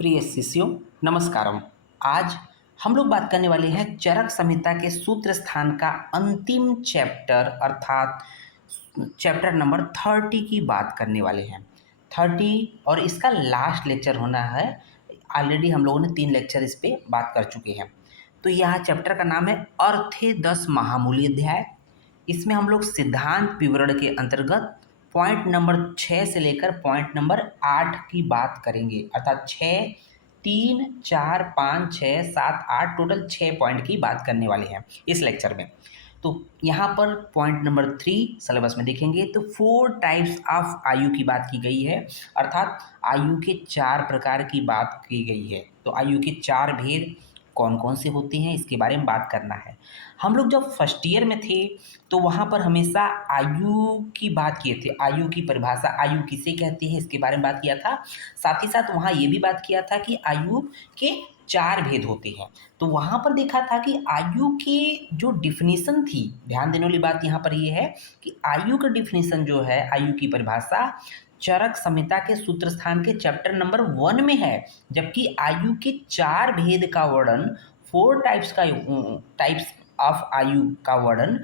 प्रिय शिष्यों, नमस्कारम। आज हम लोग बात करने वाले हैं चरक संहिता के सूत्र स्थान का अंतिम चैप्टर अर्थात चैप्टर नंबर 30 की बात करने वाले हैं। 30 और इसका लास्ट लेक्चर होना है। ऑलरेडी हम लोगों ने 3 लेक्चर इस पे बात कर चुके हैं। तो यह चैप्टर का नाम है अर्थे 10 महामूली अध्याय। इसमें हम लोग सिद्धांत विवरण के अंतर्गत पॉइंट नंबर 6 से लेकर पॉइंट नंबर 8 की बात करेंगे, अर्थात 6, 3, 4, 5, 6, 7, 8 टोटल 6 पॉइंट की बात करने वाले हैं इस लेक्चर में। तो यहाँ पर पॉइंट नंबर 3 सिलेबस में देखेंगे तो 4 टाइप्स ऑफ आयु की बात की गई है, अर्थात आयु के 4 प्रकार की बात की गई है। तो आयु के 4 भेद कौन कौन से होते हैं इसके बारे में बात करना है। हम लोग जब फर्स्ट ईयर में थे तो वहाँ पर हमेशा आयु की बात किए थे, आयु की परिभाषा, आयु किसे कहते हैं इसके बारे में बात किया था। साथ ही साथ वहाँ ये भी बात किया था कि आयु के 4 भेद होते हैं। तो वहाँ पर देखा था कि आयु के जो डिफिनीशन थी, ध्यान देने वाली बात यहाँ पर ये है कि आयु का डिफिनीशन जो है, आयु की परिभाषा चरक संहिता के सूत्र स्थान के चैप्टर नंबर 1 में है, जबकि आयु के 4 भेद का वर्णन, 4 टाइप्स ऑफ आयु का वर्णन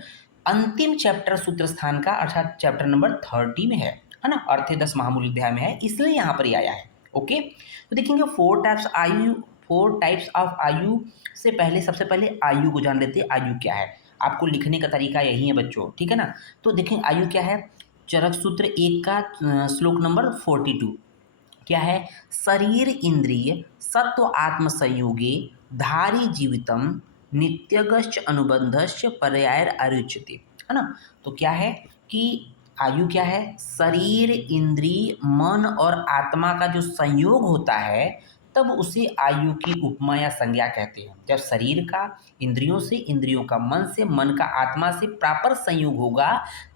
अंतिम चैप्टर सूत्र स्थान का अर्थात चैप्टर नंबर 30 में है ना, अर्थे 10 महामूल अध्याय में है, इसलिए यहाँ पर ये आया है। ओके, तो देखेंगे 4 टाइप्स ऑफ आयु से पहले सबसे पहले आयु को जान लेते हैं। आयु क्या है, आपको लिखने का तरीका यही है बच्चों, ठीक है ना। तो देखें आयु क्या है। चरक सूत्र 1 का श्लोक नंबर 42 क्या है। शरीर इंद्रिय सत्व आत्म संयोगे धारी जीवितम नित्यगश्च अनुबंधश्च पर्यायर अरुच्यते, है ना। तो क्या है कि आयु क्या है, शरीर इंद्रिय मन और आत्मा का जो संयोग होता है तब उसे आयु की उपमा या संज्ञा कहते हैं। जब शरीर का इंद्रियों से, इंद्रियों का मन से, मन का आत्मा से प्रॉपर संयोग होगा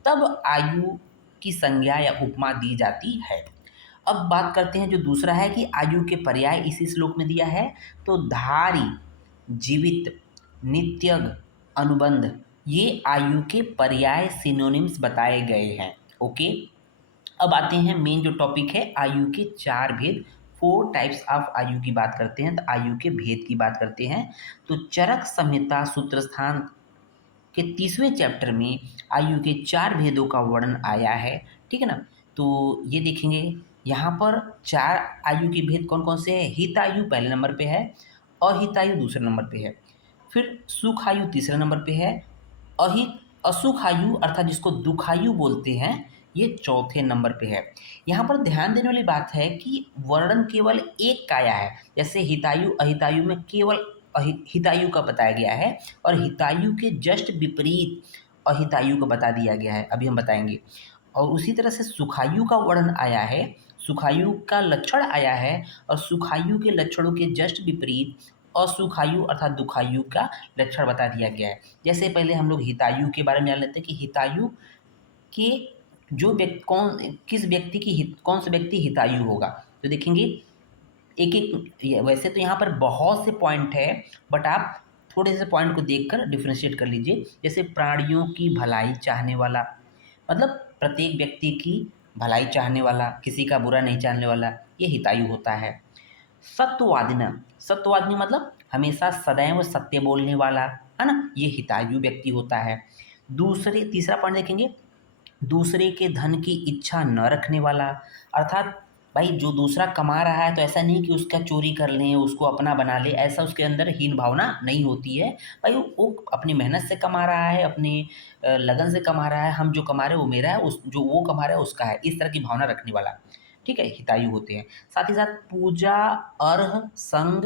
तब आयु की संज्ञा या उपमा दी जाती है। अब बात करते हैं जो दूसरा है कि आयु के पर्याय इसी श्लोक में दिया है। तो धारी, जीवित, नित्यग, अनुबंध, ये आयु के पर्याय सिनोनिम्स बताए गए हैं। ओके, अब आते हैं मेन जो टॉपिक है, आयु के 4 भेद। 4 टाइप्स ऑफ आयु की बात करते हैं, तो आयु के भेद की बात करते हैं। तो चरक संहिता सूत्र स्थान के 30वें चैप्टर में आयु के 4 भेदों का वर्णन आया है, ठीक है ना। तो ये देखेंगे यहाँ पर 4 आयु के भेद कौन कौन से हैं। हितायु पहले नंबर पे है, अहितायु दूसरे नंबर पे है, फिर सुखायु तीसरे नंबर पे है, अहि असुखायु अर्थात जिसको दुखायु बोलते हैं ये चौथे नंबर पे है। यहाँ पर ध्यान देने वाली बात है कि वर्णन केवल एक का आया है। जैसे हितायु अहितायु में केवल हितायु का बताया गया है और हितायु के जस्ट विपरीत अहितायु को बता दिया गया है, अभी हम बताएंगे। और उसी तरह से सुखायु का वर्णन आया है, सुखायु का लक्षण आया है और सुखायु के लक्षणों के जस्ट विपरीत असुखायु अर्थात दुखायु का लक्षण बता दिया गया है। जैसे पहले हम लोग हितायु के बारे में जान लेते हैं कि हितायु के जो व्यक्ति कौन सा व्यक्ति हितायु होगा। तो देखेंगे एक एक, वैसे तो यहाँ पर बहुत से पॉइंट है बट आप थोड़े से पॉइंट को देखकर डिफ्रेंशिएट कर लीजिए। जैसे प्राणियों की भलाई चाहने वाला, मतलब प्रत्येक व्यक्ति की भलाई चाहने वाला, किसी का बुरा नहीं चाहने वाला, ये हितायु होता है। सत्यवादिना, सत्यवादिनी मतलब हमेशा सदैव सत्य बोलने वाला, है ना, ये हितायु व्यक्ति होता है। तीसरा पॉइंट देखेंगे, दूसरे के धन की इच्छा न रखने वाला, अर्थात भाई जो दूसरा कमा रहा है तो ऐसा नहीं कि उसका चोरी कर लें, उसको अपना बना ले, ऐसा उसके अंदर हीन भावना नहीं होती है। भाई वो अपनी मेहनत से कमा रहा है, अपने लगन से कमा रहा है, हम जो कमा रहे हैं वो मेरा है, उस जो वो कमा रहा है उसका है, इस तरह की भावना रखने वाला, ठीक है, हितायु होते हैं। साथ ही साथ पूजा संग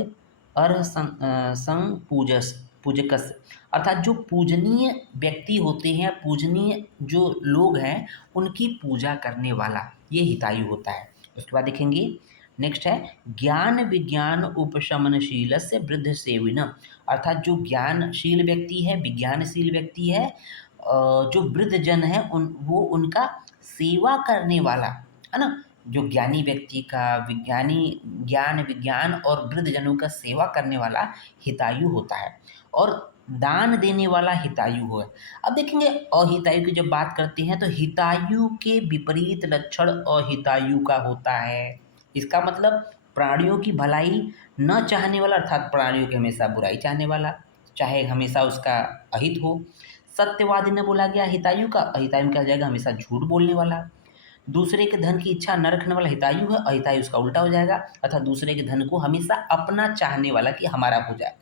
पूजकस, अर्थात जो पूजनीय व्यक्ति होते हैं, पूजनीय जो लोग हैं उनकी पूजा करने वाला, ये हितायु होता है। उसके बाद देखेंगे नेक्स्ट है ज्ञान विज्ञान उपशमनशील से वृद्ध सेविन, अर्थात जो ज्ञानशील व्यक्ति है, विज्ञानशील व्यक्ति है, जो वृद्ध जन है वो उनका सेवा करने वाला, है ना। जो ज्ञानी व्यक्ति का ज्ञान विज्ञान और वृद्ध जनों का सेवा करने वाला हितायु होता है। और दान देने वाला हितायु है। अब देखेंगे अहितायु की जब बात करते हैं तो हितायु के विपरीत लक्षण अहितायु का होता है। इसका मतलब प्राणियों की भलाई न चाहने वाला अर्थात प्राणियों की हमेशा बुराई चाहने वाला, चाहे हमेशा उसका अहित हो। सत्यवादी न बोला गया हितायु का, अहितायु में क्या हो जाएगा, हमेशा झूठ बोलने वाला। दूसरे के धन की इच्छा न रखने वाला हितायु है, अहितायु उसका उल्टा हो जाएगा, अर्थात दूसरे के धन को हमेशा अपना चाहने वाला कि हमारा हो जाए।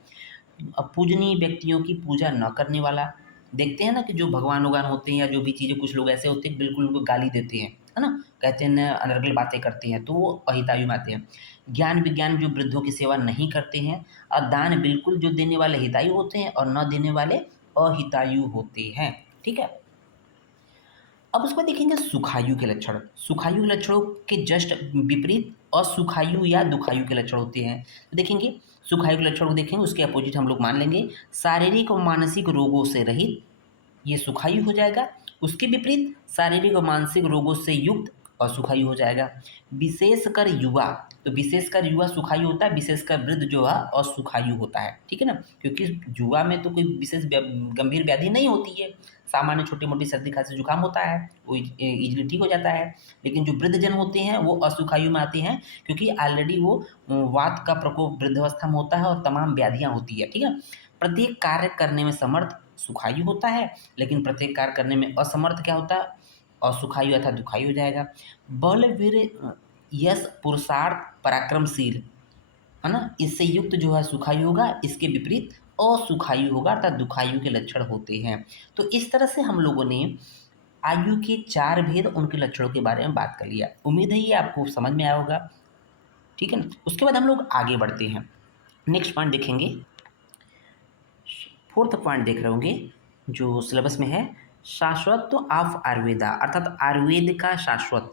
अब पूजनीय व्यक्तियों की पूजा न करने वाला, देखते हैं ना कि जो भगवान वगवान होते हैं या जो भी चीज़ें, कुछ लोग ऐसे होते हैं बिल्कुल उनको गाली देते हैं, है ना, कहते हैं न अनर्गल बातें करते हैं, तो वो अहितायु में आते हैं। ज्ञान विज्ञान जो वृद्धों की सेवा नहीं करते हैं, और दान बिल्कुल जो देने वाले हितायु होते हैं और न देने वाले अहितायु होते हैं। ठीक है। अब उसको देखेंगे सुखायु के लक्षण। सुखायु के लक्षणों के जस्ट विपरीत असुखायु या दुखायु के लक्षण होते हैं। तो देखेंगे सुखायु के लक्षण को देखेंगे, उसके अपोजिट हम लोग मान लेंगे शारीरिक और मानसिक रोगों से रहित, ये सुखायु हो जाएगा। उसके विपरीत शारीरिक और मानसिक रोगों से युक्त असुखायु हो जाएगा। विशेषकर युवा, तो विशेषकर युवा सुखायु होता है, विशेषकर वृद्ध जो है असुखायु होता है। ठीक है ना, क्योंकि युवा में तो कोई विशेष गंभीर व्याधि नहीं होती है, सामान्य छोटी मोटी सर्दी खांसी जुकाम होता है, वो इजीली ठीक हो जाता है। लेकिन जो वृद्धजन होते हैं वो असुखायु में आते हैं, क्योंकि ऑलरेडी वो वात का प्रकोप वृद्धावस्था में होता है और तमाम व्याधियाँ होती है। ठीक है। प्रत्येक कार्य करने में समर्थ सुखायु होता है, लेकिन प्रत्येक कार्य करने में असमर्थ क्या होता है, असुखायु अर्थात दुखायु हो जाएगा। बल वीर यश पुरुषार्थ पराक्रमशील, है ना, इससे युक्त जो है सुखायु होगा, इसके विपरीत असुखायु होगा अर्थात दुखायु के लक्षण होते हैं। तो इस तरह से हम लोगों ने आयु के 4 भेद, उनके लक्षणों के बारे में बात कर लिया। उम्मीद है ये आपको समझ में आया होगा। ठीक है ना। उसके बाद हम लोग आगे बढ़ते हैं, नेक्स्ट पॉइंट देखेंगे। फोर्थ पॉइंट देख रहे होंगे जो सिलेबस में है, शाश्वत ऑफ आयुर्वेदा, अर्थात आयुर्वेद का शाश्वत।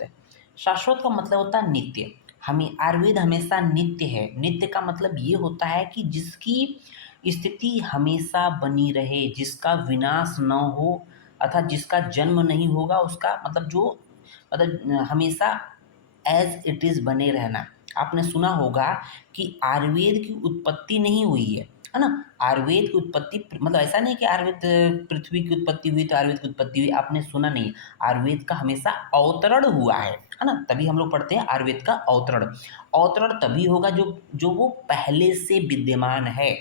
शाश्वत का मतलब होता है नित्य। हमें आयुर्वेद हमेशा नित्य है। नित्य का मतलब ये होता है कि जिसकी स्थिति हमेशा बनी रहे, जिसका विनाश न हो, अर्थात जिसका जन्म नहीं होगा, उसका मतलब जो मतलब हमेशा एज इट इज़ बने रहना। आपने सुना होगा कि आयुर्वेद की उत्पत्ति नहीं हुई है ना। आयुर्वेद की उत्पत्ति मतलब ऐसा नहीं कि आयुर्वेद पृथ्वी की उत्पत्ति हुई तो आयुर्वेद की उत्पत्ति हुई, आपने सुना नहीं। आयुर्वेद का हमेशा अवतरण हुआ है ना, तभी हम लोग पढ़ते हैं आयुर्वेद का अवतरण। अवतरण तभी होगा जो जो वो पहले से विद्यमान है,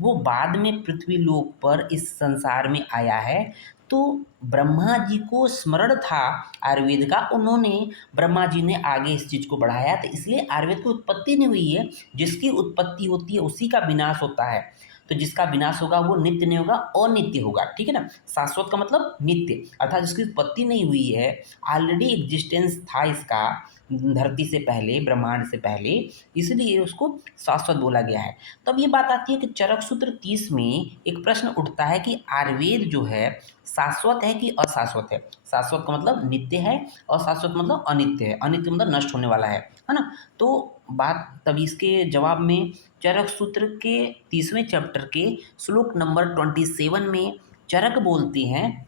वो बाद में पृथ्वी लोक पर इस संसार में आया है। तो ब्रह्मा जी को स्मरण था आयुर्वेद का, उन्होंने ब्रह्मा जी ने आगे इस चीज़ को बढ़ाया, तो इसलिए आयुर्वेद की उत्पत्ति नहीं हुई है। जिसकी उत्पत्ति होती है उसी का विनाश होता है, तो जिसका विनाश होगा वो नित्य नहीं होगा, अनित्य होगा। ठीक है ना। शाश्वत का मतलब नित्य, अर्थात जिसकी उत्पत्ति नहीं हुई है, ऑलरेडी एग्जिस्टेंस था इसका धरती से पहले, ब्रह्मांड से पहले, इसलिए उसको शाश्वत बोला गया है। तब ये बात आती है कि चरक सूत्र 30 में एक प्रश्न उठता है कि आयुर्वेद जो है शाश्वत है कि अशाश्वत है। शाश्वत का मतलब नित्य है, अशाश्वत मतलब अनित्य है, अनित्य मतलब नष्ट होने वाला है ना। तो बात तब इसके जवाब में चरक सूत्र के 30वें चैप्टर के श्लोक नंबर 27 में चरक बोलते हैं,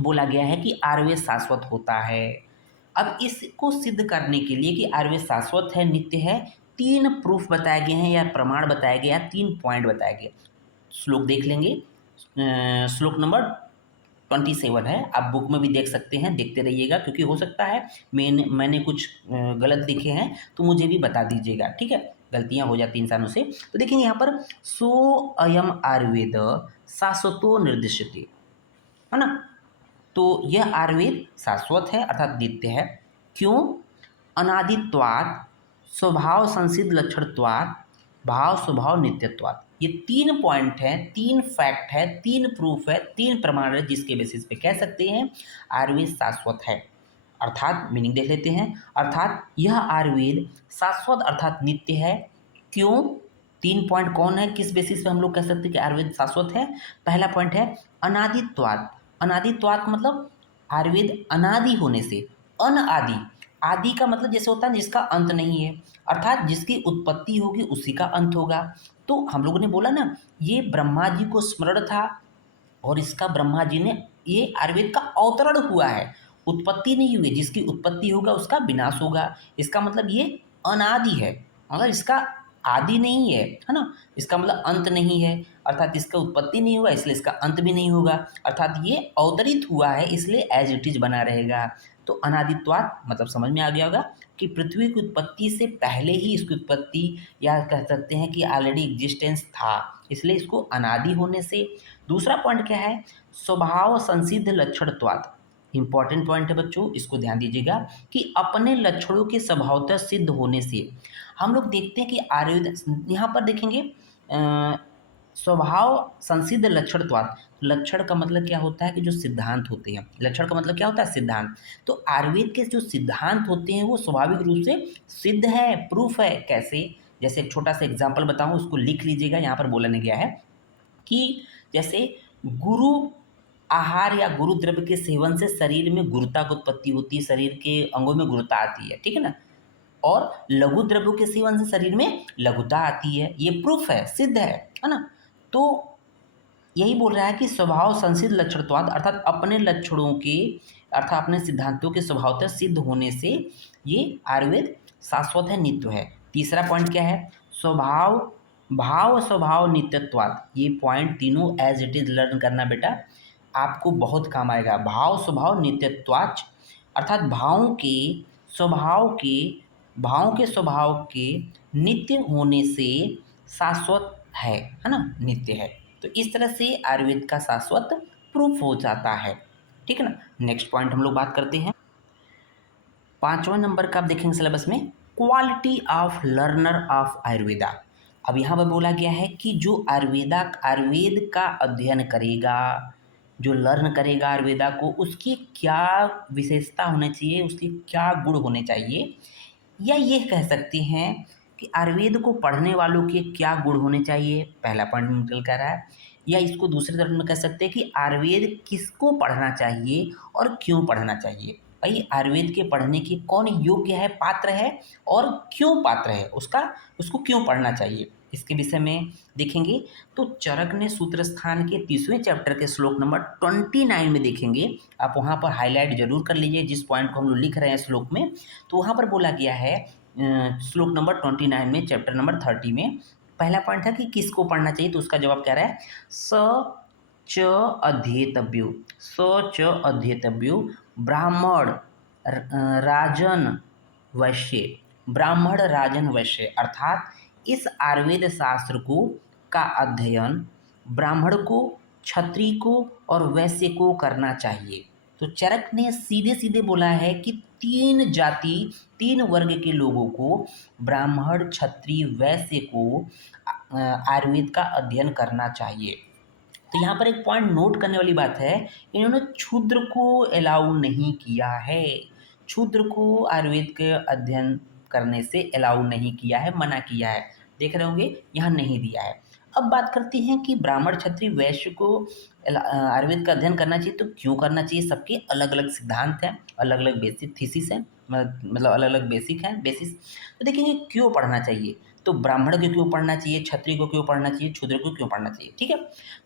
बोला गया है कि आयुर्वेद शाश्वत होता है। अब इसको सिद्ध करने के लिए कि आयुर्वेद शाश्वत है, नित्य है, 3 प्रूफ बताए गए हैं या प्रमाण बताए गए हैं, 3 पॉइंट बताए गए। श्लोक देख लेंगे, श्लोक नंबर 27 है, आप बुक में भी देख सकते हैं, देखते रहिएगा, क्योंकि हो सकता है मैंने कुछ गलत लिखे हैं तो मुझे भी बता दीजिएगा। ठीक है, गलतियां हो जाती इंसानों से। तो देखेंगे यहाँ पर, सो अयम आयुर्वेद शाश्वतो निर्दिश्यते, है ना। तो यह आयुर्वेद शाश्वत है अर्थात नित्य है। क्यों? अनादित्वात्, स्वभाव संसिद्ध लक्षणत्वात्, भाव स्वभाव नित्यत्वात्। ये 3 पॉइंट हैं, 3 फैक्ट है, 3 प्रूफ है, 3 प्रमाण है, जिसके बेसिस पे कह सकते हैं आयुर्वेद शाश्वत है। अर्थात मीनिंग देख लेते हैं, अर्थात यह आयुर्वेद शाश्वत अर्थात नित्य है। क्यों? 3 पॉइंट कौन है, किस बेसिस पे हम लोग कह सकते हैं कि आयुर्वेद शाश्वत है? पहला पॉइंट है अनादित्वात्। अनादित्वात् मतलब आयुर्वेद अनादि होने से, अनआदि, आदि का मतलब जैसे होता है जिसका अंत नहीं है, अर्थात जिसकी उत्पत्ति होगी उसी का अंत होगा। तो हम लोगों ने बोला ना, ये ब्रह्मा जी को स्मरण था और इसका ब्रह्मा जी ने, ये आयुर्वेद का अवतरण हुआ है, उत्पत्ति नहीं हुई। जिसकी उत्पत्ति होगा उसका विनाश होगा, इसका मतलब ये अनादि है, मतलब इसका आदि नहीं है ना, इसका मतलब अंत नहीं है, अर्थात इसका उत्पत्ति नहीं हुआ इसलिए इसका अंत भी नहीं होगा, अर्थात ये अवतरित हुआ है इसलिए एज इट इज बना रहेगा। तो अनादित्वात् मतलब समझ में आ गया होगा कि पृथ्वी की उत्पत्ति से पहले ही इसकी उत्पत्ति, या कह सकते हैं कि ऑलरेडी एग्जिस्टेंस था, इसलिए इसको अनादि होने से। दूसरा पॉइंट क्या है, स्वभाव संसिद्ध लक्षणत्वात्। इंपॉर्टेंट पॉइंट है बच्चों, इसको ध्यान दीजिएगा कि अपने लक्षणों के स्वभावतः सिद्ध होने से। हम लोग देखते हैं कि आयुर्वेद, यहाँ पर देखेंगे स्वभाव संसिद्ध लक्षणत्वात्। लक्षण का मतलब क्या होता है कि जो सिद्धांत होते हैं, लक्षण का मतलब क्या होता है, सिद्धांत। तो आयुर्वेद के जो सिद्धांत होते हैं वो स्वाभाविक रूप से सिद्ध है, प्रूफ है। कैसे? जैसे एक छोटा सा एग्जाम्पल बताऊं, उसको लिख लीजिएगा, यहाँ पर बोला गया है कि जैसे गुरु आहार या गुरु द्रव्य के सेवन से शरीर में गुरुता की उत्पत्ति होती है, शरीर के अंगों में गुरुता आती है, ठीक है ना। और लघु द्रव्यों के सेवन से शरीर में लघुता आती है, ये प्रूफ है, सिद्ध है ना। तो यही बोल रहा है कि स्वभाव संसिद्ध लक्षणत्वाद, अर्थात अपने लक्षणों के, अर्थात अपने सिद्धांतों के स्वभावतः सिद्ध होने से ये आयुर्वेद शाश्वत है, नित्य है। तीसरा पॉइंट क्या है, स्वभाव भाव स्वभाव नित्यत्वाद। ये पॉइंट तीनों एज इट इज लर्न करना बेटा, आपको बहुत काम आएगा। भाव स्वभाव नित्यत्वाच, अर्थात भावों के स्वभाव के नित्य होने से शाश्वत है ना, नित्य है। तो इस तरह से आयुर्वेद का शाश्वत प्रूफ हो जाता है, ठीक है ना। नेक्स्ट पॉइंट हम लोग बात करते हैं, 5वां नंबर का आप देखेंगे सिलेबस में, quality of learner of Ayurveda. अब यहाँ पर बोला गया है कि जो आयुर्वेद का अध्ययन करेगा, जो लर्न करेगा आयुर्वेदा को, उसकी क्या विशेषता होनी चाहिए, उसके क्या गुण होने चाहिए, या ये कह सकते हैं कि आयुर्वेद को पढ़ने वालों के क्या गुण होने चाहिए, पहला पॉइंट निकल कर रहा है। या इसको दूसरे तरफ में कह सकते हैं कि आयुर्वेद किसको पढ़ना चाहिए और क्यों पढ़ना चाहिए। भाई आयुर्वेद के पढ़ने की कौन योग्य है, पात्र है, और क्यों पात्र है, उसको क्यों पढ़ना चाहिए, इसके विषय में देखेंगे। तो चरक ने सूत्र स्थान के 30वें चैप्टर के श्लोक नंबर 29 में देखेंगे, आप वहाँ पर हाईलाइट जरूर कर लीजिए जिस पॉइंट को हम लोग लिख रहे हैं श्लोक में। तो वहाँ पर बोला गया है श्लोक नंबर 29 में चैप्टर नंबर 30 में, पहला पॉइंट था कि किसको पढ़ना चाहिए, तो उसका जवाब क्या रहा है, स च अध्येतव्यो, स च अध्येतव्यो ब्राह्मण राजन वैश्य, ब्राह्मण राजन वैश्य, अर्थात इस आयुर्वेद शास्त्र को का अध्ययन ब्राह्मण को, क्षत्रिय को और वैश्य को करना चाहिए। तो चरक ने सीधे सीधे बोला है कि 3 जाति, 3 वर्ग के लोगों को, ब्राह्मण, क्षत्रिय, वैश्य को आयुर्वेद का अध्ययन करना चाहिए। तो यहाँ पर एक पॉइंट नोट करने वाली बात है, इन्होंने क्षूद्र को अलाउ नहीं किया है, क्षूद्र को आयुर्वेद के अध्ययन करने से अलाउ नहीं किया है, मना किया है, देख रहे होंगे यहाँ नहीं दिया है। अब बात करते हैं कि ब्राह्मण, क्षत्रिय, वैश्य को आयुर्वेद का अध्ययन करना चाहिए, तो क्यों करना चाहिए, सबके अलग अलग सिद्धांत हैं, अलग अलग बेसिक थीसिस हैं, मतलब अलग अलग बेसिक हैं, बेसिस। तो देखेंगे क्यों पढ़ना चाहिए, तो ब्राह्मण को क्यों पढ़ना चाहिए, क्षत्रिय को क्यों पढ़ना चाहिए, शूद्र को क्यों पढ़ना चाहिए, ठीक है।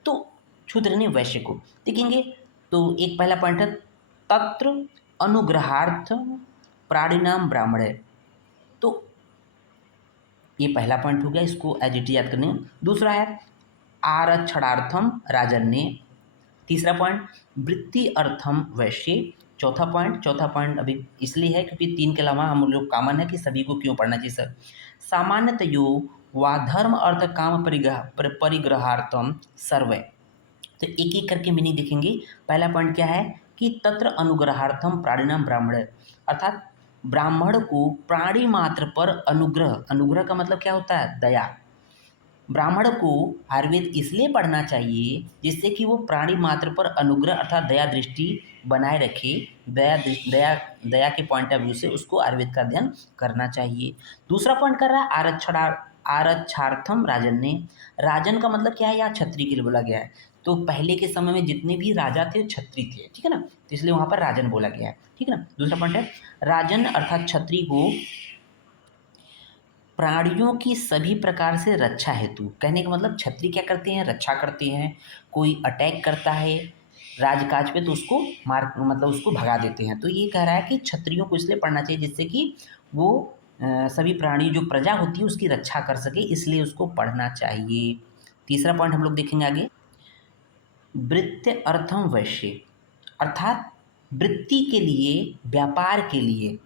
तो शूद्र ने वैश्य को देखेंगे, तो एक पहला पॉइंट है तत्र अनुग्रहार्थ प्राणिनाम ब्राह्मण है, तो ये पहला पॉइंट हो गया, इसको एज इट इज याद करने। दूसरा है आरक्षणार्थम राजन्य, तीसरा पॉइंट वृत्ति अर्थम वैश्य, चौथा पॉइंट अभी इसलिए है क्योंकि 3 के अलावा हम लोग कॉमन है कि सभी को क्यों पढ़ना चाहिए सर, सामान्यतयो व धर्म अर्थ काम परिग्रहार्थम सर्वे। तो एक एक करके मीनिंग देखेंगे। पहला पॉइंट क्या है कि तत्र अनुग्रहार्थम प्राणिनाम ब्राह्मण, अर्थात ब्राह्मण को प्राणी मात्र पर अनुग्रह, अनुग्रह का मतलब क्या होता है, दया। ब्राह्मण को आयुर्वेद इसलिए पढ़ना चाहिए जिससे कि वो प्राणी मात्र पर अनुग्रह अर्थात दया दृष्टि बनाए रखे, दया के पॉइंट ऑफ व्यू से उसको आयुर्वेद का अध्ययन करना चाहिए। दूसरा पॉइंट कर रहा है आरक्षार्थम राजन ने, राजन का मतलब क्या है, यहाँ क्षत्रिय के लिए बोला गया है। तो पहले के समय में जितने भी राजा थे क्षत्रिय थे, ठीक है ना, तो इसलिए वहाँ पर राजन बोला गया है, ठीक है ना। दूसरा पॉइंट है राजन अर्थात क्षत्रिय को प्राणियों की सभी प्रकार से रक्षा हेतु, कहने का मतलब क्षत्रिय क्या करते हैं, रक्षा करते हैं, कोई अटैक करता है राजकाज पे तो उसको मार, मतलब उसको भगा देते हैं। तो ये कह रहा है कि क्षत्रियों को इसलिए पढ़ना चाहिए जिससे कि वो सभी प्राणी जो प्रजा होती है उसकी रक्षा कर सके, इसलिए उसको पढ़ना चाहिए। तीसरा पॉइंट हम लोग देखेंगे आगे, वृत्ति अर्थम वैश्य, अर्थात वृत्ति के लिए, व्यापार के लिए,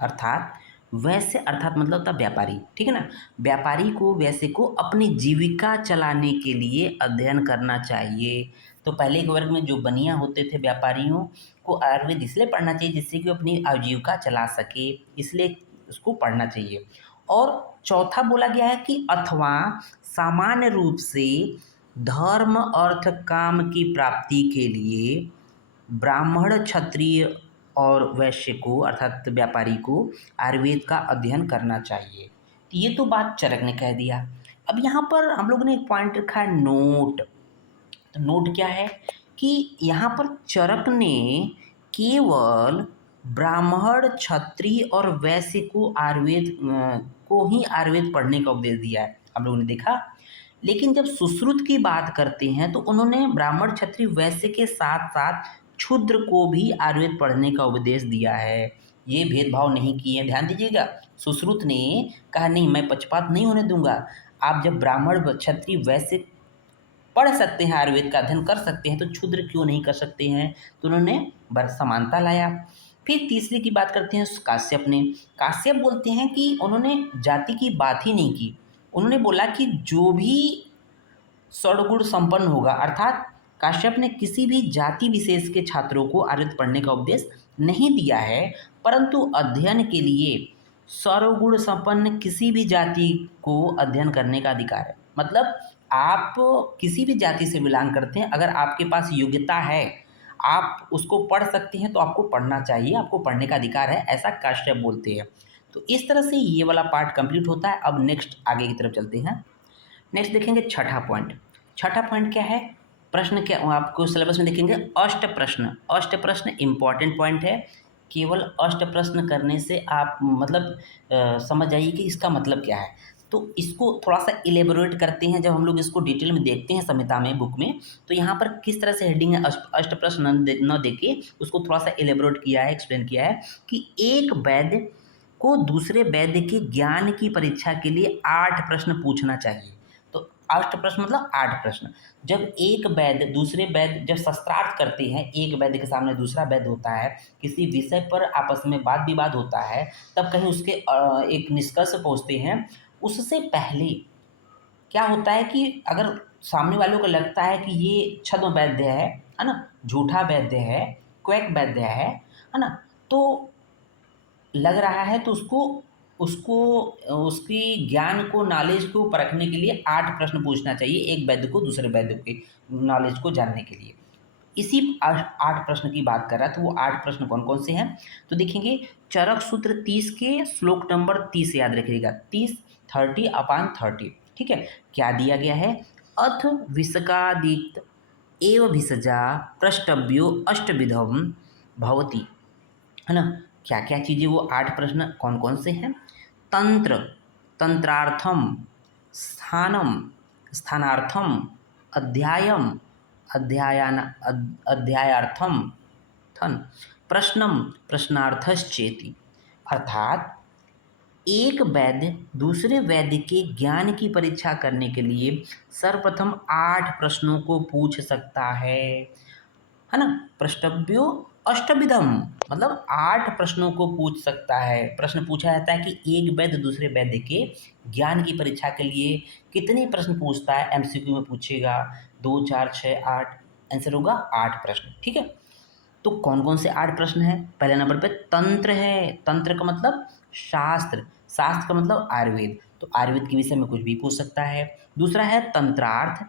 अर्थात वैश्य अर्थात मतलब होता है व्यापारी, ठीक है ना। व्यापारी को वैश्य को अपनी जीविका चलाने के लिए अध्ययन करना चाहिए। तो पहले के वर्ग में जो बनिया होते थे व्यापारियों को आयुर्वेद इसलिए पढ़ना चाहिए जिससे कि वो अपनी आजीविका चला सके, इसलिए उसको पढ़ना चाहिए। और चौथा बोला गया है कि अथवा सामान्य रूप से धर्म अर्थ काम की प्राप्ति के लिए ब्राह्मण क्षत्रिय और वैश्य को अर्थात व्यापारी को आयुर्वेद का अध्ययन करना चाहिए। तो ये तो बात चरक ने कह दिया। अब यहाँ पर हम लोग ने एक पॉइंट रखा है नोट। तो नोट क्या है कि यहाँ पर चरक ने केवल ब्राह्मण क्षत्रिय और वैश्य को को ही आयुर्वेद पढ़ने का उपदेश दिया है, हम लोगों ने देखा। लेकिन जब सुश्रुत की बात करते हैं तो उन्होंने ब्राह्मण क्षत्रिय वैश्य के साथ साथ क्षुद्र को भी आयुर्वेद पढ़ने का उपदेश दिया है। ये भेदभाव नहीं किए, ध्यान दीजिएगा। सुश्रुत ने कहा नहीं, मैं पक्षपात नहीं होने दूंगा। आप जब ब्राह्मण क्षत्रिय वैश्य पढ़ सकते हैं, आयुर्वेद का अध्ययन कर सकते हैं, तो क्षुद्र क्यों नहीं कर सकते हैं। तो उन्होंने समानता लाया। फिर तीसरे की बात करते हैं काश्यप ने। काश्यप बोलते हैं कि उन्होंने जाति की बात ही नहीं की। उन्होंने बोला कि जो भी षड्गुण संपन्न होगा, अर्थात काश्यप ने किसी भी जाति विशेष के छात्रों को आयुर्वेद पढ़ने का उपदेश नहीं दिया है, परंतु अध्ययन के लिए सर्वगुण संपन्न किसी भी जाति को अध्ययन करने का अधिकार है। मतलब आप किसी भी जाति से बिलोंग करते हैं, अगर आपके पास योग्यता है, आप उसको पढ़ सकते हैं, तो आपको पढ़ना चाहिए, आपको पढ़ने का अधिकार है, ऐसा काश्यप बोलते हैं। तो इस तरह से ये वाला पार्ट कंप्लीट होता है। अब नेक्स्ट आगे की तरफ चलते हैं। नेक्स्ट देखेंगे छठा पॉइंट। छठा पॉइंट क्या है, प्रश्न क्या आपको सिलेबस में देखेंगे अष्ट प्रश्न। अष्ट प्रश्न इंपॉर्टेंट पॉइंट है। केवल अष्ट प्रश्न करने से आप मतलब समझ जाइए कि इसका मतलब क्या है। तो इसको थोड़ा सा इलेबोरेट करते हैं जब हम लोग इसको डिटेल में देखते हैं संहिता में, बुक में। तो यहाँ पर किस तरह से हेडिंग है अष्ट प्रश्न न देके उसको थोड़ा सा इलेबोरेट किया है, एक्सप्लेन किया है कि एक वैद्य को दूसरे वैद्य के ज्ञान की परीक्षा के लिए 8 प्रश्न पूछना चाहिए। तो अष्ट प्रश्न मतलब 8 प्रश्न। जब एक वैद्य दूसरे वैद्य जब शस्त्रार्थ करते हैं, एक वैद्य के सामने दूसरा वैद्य होता है, किसी विषय पर आपस में वाद विवाद होता है, तब कहीं उसके एक निष्कर्ष पहुँचते हैं, उससे पहले क्या होता है कि अगर सामने वालों को लगता है कि ये छद्म वैद्य है ना, झूठा वैद्य है, क्वैक वैद्य है ना, तो लग रहा है तो उसको उसको उसकी ज्ञान को, नॉलेज को परखने के लिए 8 प्रश्न पूछना चाहिए एक वैद्य को दूसरे वैद्य के नॉलेज को जानने के लिए। इसी 8 प्रश्न की बात कर रहा है। तो वो 8 प्रश्न कौन कौन से हैं तो देखेंगे। चरक सूत्र 30 के श्लोक नंबर 30 याद रखिएगा, 30 30/30, ठीक है। क्या दिया गया है, अथ विषकादित एव भिषजा प्रष्टव्यो अष्टविधम भवति, है ना। क्या क्या चीज़ें, वो 8 प्रश्न कौन कौन से हैं। तंत्र, तंत्रार्थम, स्थानम, स्थानार्थम, अध्यायम, अध्यायार्थम, थन, प्रश्नम, प्रश्नार्थश्चेति। अर्थात एक वैद्य दूसरे वैद्य के ज्ञान की परीक्षा करने के लिए सर्वप्रथम 8 प्रश्नों को पूछ सकता है ना। प्रष्टव्यो अष्टविधम मतलब 8 प्रश्नों को पूछ सकता है। प्रश्न पूछा जाता है कि एक वैद्य दूसरे वैद्य के ज्ञान की परीक्षा के लिए कितने प्रश्न पूछता है। एमसीक्यू में पूछेगा 2 4 6 8, आंसर होगा 8 प्रश्न, ठीक है। तो कौन कौन से 8 प्रश्न हैं। पहले नंबर पे तंत्र है। तंत्र का मतलब शास्त्र, शास्त्र का मतलब आयुर्वेद, तो आयुर्वेद के विषय में कुछ भी पूछ सकता है। दूसरा है तंत्रार्थ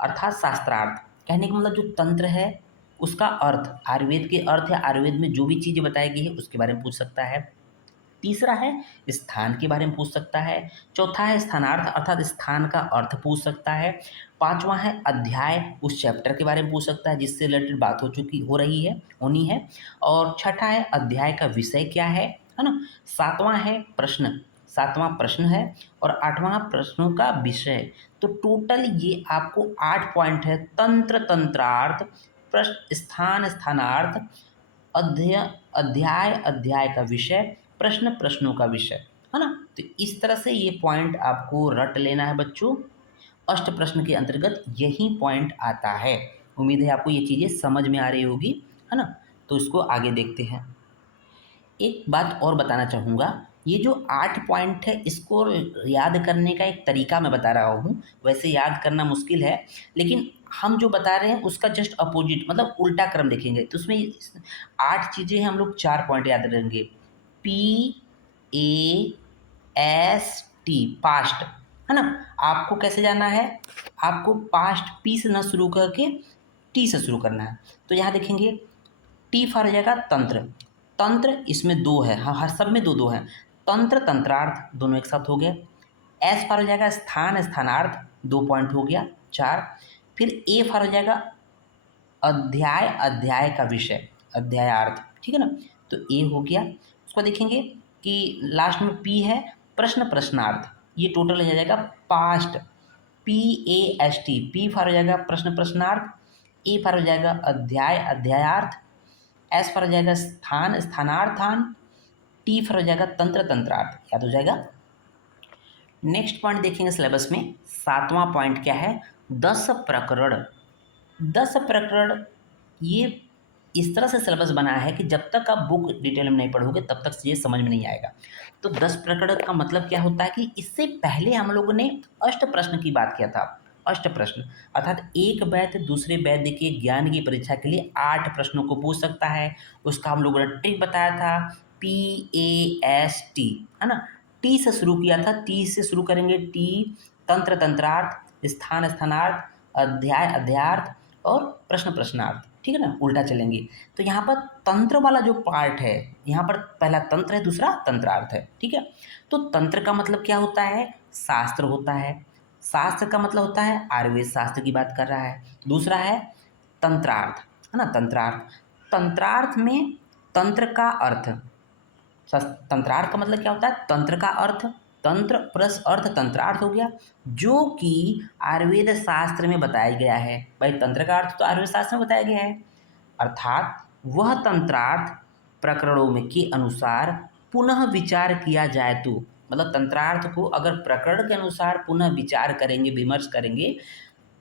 अर्थात शास्त्रार्थ, कहने का मतलब जो तंत्र है उसका अर्थ, आयुर्वेद के अर्थ है, आयुर्वेद में जो भी चीज़ें बताई गई है उसके बारे में पूछ सकता है। तीसरा है स्थान के बारे में पूछ सकता है। चौथा है स्थानार्थ अर्थात स्थान का अर्थ पूछ सकता है। पांचवा है अध्याय, उस चैप्टर के बारे में पूछ सकता है जिससे रिलेटेड बात हो रही है, होनी है। और छठा है अध्याय का विषय क्या है ना। सातवां है प्रश्न, सातवां प्रश्न है। और आठवां प्रश्नों का विषय। तो टोटल ये आपको 8 पॉइंट है। तंत्र, तंत्रार्थ, प्रश्न, स्थान, स्थानार्थ, अध्याय, अध्याय का विषय, प्रश्न, प्रश्नों का विषय, है ना। तो इस तरह से ये पॉइंट आपको रट लेना है बच्चों। अष्ट प्रश्न के अंतर्गत यही पॉइंट आता है। उम्मीद है आपको ये चीज़ें समझ में आ रही होगी, है ना। तो इसको आगे देखते हैं। एक बात और बताना चाहूँगा, ये जो 8 पॉइंट है इसको याद करने का एक तरीका मैं बता रहा हूँ। वैसे याद करना मुश्किल है, लेकिन हम जो बता रहे हैं उसका जस्ट अपोजिट मतलब उल्टा क्रम देखेंगे तो उसमें 8 चीज़ें हैं, हम लोग 4 पॉइंट याद रखेंगे। PAST पास्ट, है ना? आपको कैसे जाना है? आपको पास्ट पी से ना शुरू करके टी से शुरू करना है। तो यहाँ देखेंगे टी फॉर हो जाएगा तंत्र। तंत्र इसमें 2 है, हाँ, हर सब में 2-2 हैं। तंत्र, तंत्रार्थ दोनों एक साथ हो गए। एस फॉर हो जाएगा स्थान, स्थानार्थ 2 पॉइंट हो गया 4। फिर ए फॉर हो जाएगा अध्याय, अध्याय का विषय, अध्यायार्थ, ठीक है ना? तो ए हो गया। उसको देखेंगे कि लास्ट में पी है प्रश्न, प्रश्नार्थ, ये टोटल हो जाएगा पास्ट। PAST, पी फॉर हो जाएगा प्रश्न, प्रश्नार्थ। ए फॉर हो जाएगा अध्याय, अध्यायार्थ। एस फॉर हो जाएगा स्थान, स्थानार्थान। टी फॉर हो जाएगा तंत्र, तंत्रार्थ। याद हो जाएगा। नेक्स्ट पॉइंट देखेंगे सिलेबस में, 7वां पॉइंट क्या है? 10 प्रकरण। 10 प्रकरण ये इस तरह से सिलेबस बना है कि जब तक आप बुक डिटेल में नहीं पढ़ोगे तब तक ये समझ में नहीं आएगा। तो 10 प्रकरण का मतलब क्या होता है कि इससे पहले हम लोगों ने अष्ट प्रश्न की बात किया था। अष्ट प्रश्न अर्थात एक वैद्य दूसरे वैद्य के ज्ञान की परीक्षा के लिए 8 प्रश्नों को पूछ सकता है। उसका हम लोगों ने ट्रिक बताया था, PAST, है ना? टी से शुरू किया था, टी से शुरू करेंगे। टी तंत्र, तंत्रार्थ, स्थान, स्थानार्थ, अध्याय, अध्यायार्थ और प्रश्न, प्रश्नार्थ, ठीक है ना? उल्टा चलेंगे। तो यहाँ पर तंत्र वाला जो पार्ट है, यहाँ पर पहला तंत्र है, दूसरा तंत्रार्थ है, ठीक है? तो तंत्र का मतलब क्या होता है? शास्त्र होता है। शास्त्र का मतलब होता है आयुर्वेद शास्त्र की बात कर रहा है। दूसरा है तंत्रार्थ, है ना? तंत्रार्थ, तंत्रार्थ में तंत्र का अर्थ, तंत्रार्थ का मतलब क्या होता है? तंत्र का अर्थ, तंत्र प्लस अर्थ तंत्रार्थ हो गया, जो कि आयुर्वेद शास्त्र में बताया गया है। भाई तंत्र का अर्थ तो आयुर्वेद शास्त्र में बताया गया है। अर्थात वह तंत्रार्थ प्रकरणों में के अनुसार पुनः विचार किया जाए तो, मतलब तंत्रार्थ को अगर प्रकरण के अनुसार पुनः विचार करेंगे, विमर्श करेंगे,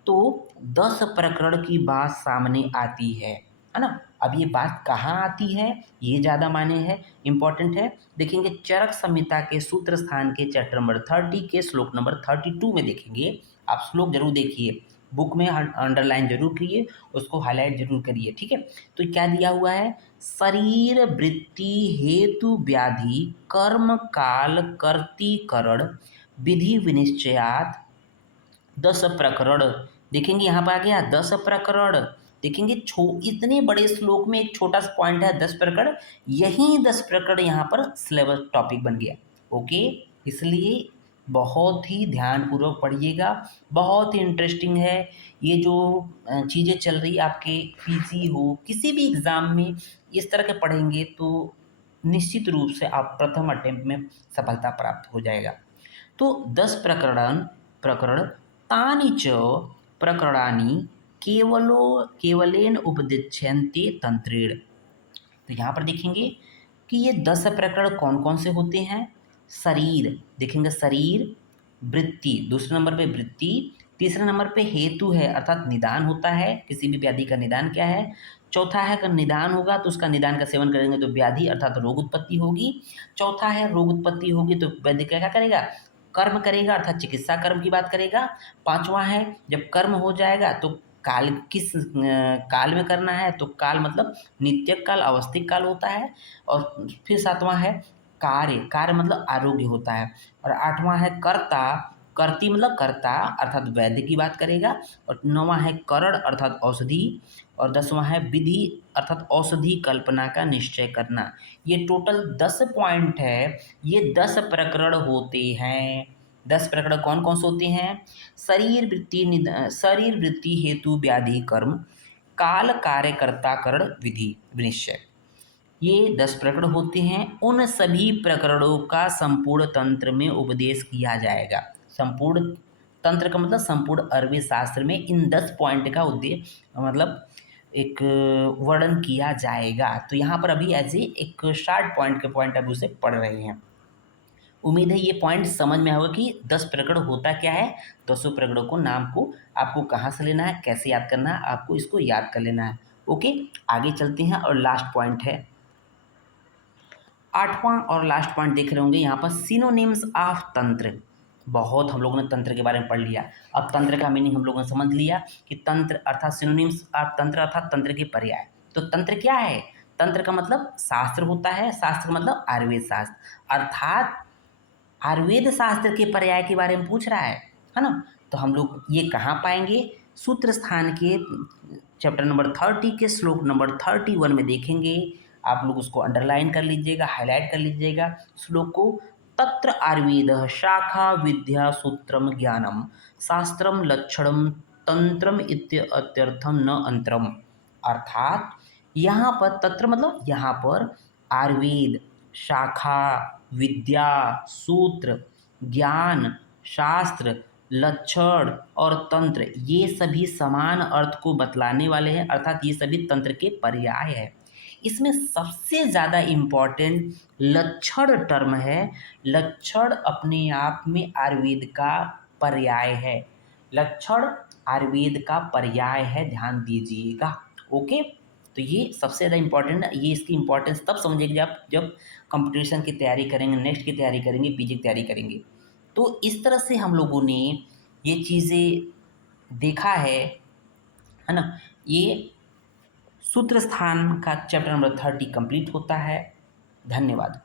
तो 10 प्रकरण की बात सामने आती है ना? अब ये बात कहाँ आती है, ये ज़्यादा मायने है, इम्पॉर्टेंट है। देखेंगे चरक संहिता के सूत्र स्थान के चैप्टर नंबर 30 के श्लोक नंबर 32 में देखेंगे। आप श्लोक जरूर देखिए, बुक में अंडरलाइन जरूर करिए, उसको हाईलाइट जरूर करिए, ठीक है? तो क्या दिया हुआ है? शरीर वृत्ति हेतु व्याधि कर्म काल कर्तिकरण विधि विनिश्चयात 10 प्रकरण। देखेंगे यहाँ पर आ गया 10 प्रकरण। देखेंगे इतने बड़े श्लोक में एक छोटा सा पॉइंट है 10 प्रकरण, यही 10 प्रकरण यहाँ पर सिलेबस टॉपिक बन गया। ओके, इसलिए बहुत ही ध्यानपूर्वक पढ़िएगा, बहुत ही इंटरेस्टिंग है। ये जो चीज़ें चल रही आपके पीसी हो किसी भी एग्ज़ाम में इस तरह के पढ़ेंगे तो निश्चित रूप से आप प्रथम अटेम्प्ट में सफलता प्राप्त हो जाएगा। तो 10 प्रकरण प्रकरण तानि च प्रकरणानि केवलेन उपदिच्यन्ते तंत्रेण। तो यहाँ पर देखेंगे कि ये 10 प्रकरण कौन कौन से होते हैं। शरीर, देखेंगे शरीर, वृत्ति, दूसरे नंबर पे वृत्ति, तीसरे नंबर पे हेतु है अर्थात निदान होता है, किसी भी व्याधि का निदान क्या है। चौथा है अगर निदान होगा तो उसका निदान का सेवन करेंगे तो व्याधि अर्थात रोग उत्पत्ति होगी। चौथा है रोग उत्पत्ति होगी तो वैद्य क्या क्या करेगा? कर्म करेगा अर्थात चिकित्सा कर्म की बात करेगा। पांचवा है जब कर्म हो जाएगा तो काल किस काल में करना है, तो काल मतलब नित्य काल, अवस्थिक काल होता है। और फिर सातवां है कार्य, कार्य मतलब आरोग्य होता है। और आठवां है कर्ता, कर्ती मतलब कर्ता अर्थात वैद्य की बात करेगा। और नौवां है करण अर्थात औषधि। और 10वां है विधि अर्थात औषधि कल्पना का निश्चय करना। ये टोटल 10 पॉइंट है, ये 10 प्रकरण होते हैं। 10 प्रकरण कौन कौन से होते हैं? शरीर वृत्ति हेतु व्याधि कर्म काल कार्यकर्ता करण विधि विनिश्चय, ये 10 प्रकरण होते हैं। उन सभी प्रकरणों का संपूर्ण तंत्र में उपदेश किया जाएगा। संपूर्ण तंत्र का मतलब संपूर्ण आयुर्वेद शास्त्र में इन 10 पॉइंट का उद्देश्य मतलब एक वर्णन किया जाएगा। तो यहाँ पर अभी ऐसे एक शार्ट पॉइंट के पॉइंट अब उसे पढ़ रहे हैं। उम्मीद है ये पॉइंट समझ में आएगा कि 10 प्रकरण होता क्या है। 10 प्रकरणों को नाम को आपको कहाँ से लेना है, कैसे याद करना है, आपको इसको याद कर लेना है। ओके, आगे चलते हैं और लास्ट पॉइंट है 8वां और लास्ट पॉइंट देख रहे होंगे यहाँ पर सिनोनिम्स ऑफ तंत्र। बहुत हम लोगों ने तंत्र के बारे में पढ़ लिया। अब तंत्र का मीनिंग हम लोगों ने समझ लिया कि तंत्र अर्थात सिनोनिम्स ऑफ तंत्र अर्थात तंत्र के पर्याय। तो तंत्र क्या है? तंत्र का मतलब शास्त्र होता है, शास्त्र का मतलब आयुर्वेद शास्त्र, अर्थात आयुर्वेद शास्त्र के पर्याय के बारे में पूछ रहा है ना। तो हम लोग ये कहाँ पाएंगे? सूत्र स्थान के चैप्टर नंबर 30 के श्लोक नंबर 31 में देखेंगे। आप लोग उसको अंडरलाइन कर लीजिएगा, हाईलाइट कर लीजिएगा श्लोक को। तत्र आयुर्वेद शाखा विद्या सूत्रम ज्ञानम शास्त्रम लक्षणम तंत्रम इत्यर्थम न अंतरम। अर्थात यहाँ पर तत्र मतलब यहाँ पर आयुर्वेद शाखा विद्या सूत्र ज्ञान शास्त्र लक्षण और तंत्र ये सभी समान अर्थ को बतलाने वाले हैं, अर्थात ये सभी तंत्र के पर्याय है। इसमें सबसे ज़्यादा इम्पॉर्टेंट लक्षण टर्म है। लक्षण अपने आप में आयुर्वेद का पर्याय है। लक्षण आयुर्वेद का पर्याय है, ध्यान दीजिएगा। ओके, तो ये सबसे ज़्यादा इम्पॉर्टेंट है। ये इसकी इम्पोर्टेंस तब समझेंगे आप जब कंपटीशन की तैयारी करेंगे, नेक्स्ट की तैयारी करेंगे, पीजी की तैयारी करेंगे। तो इस तरह से हम लोगों ने ये चीज़ें देखा है ना। ये सूत्र स्थान का चैप्टर नंबर 30 कंप्लीट होता है। धन्यवाद।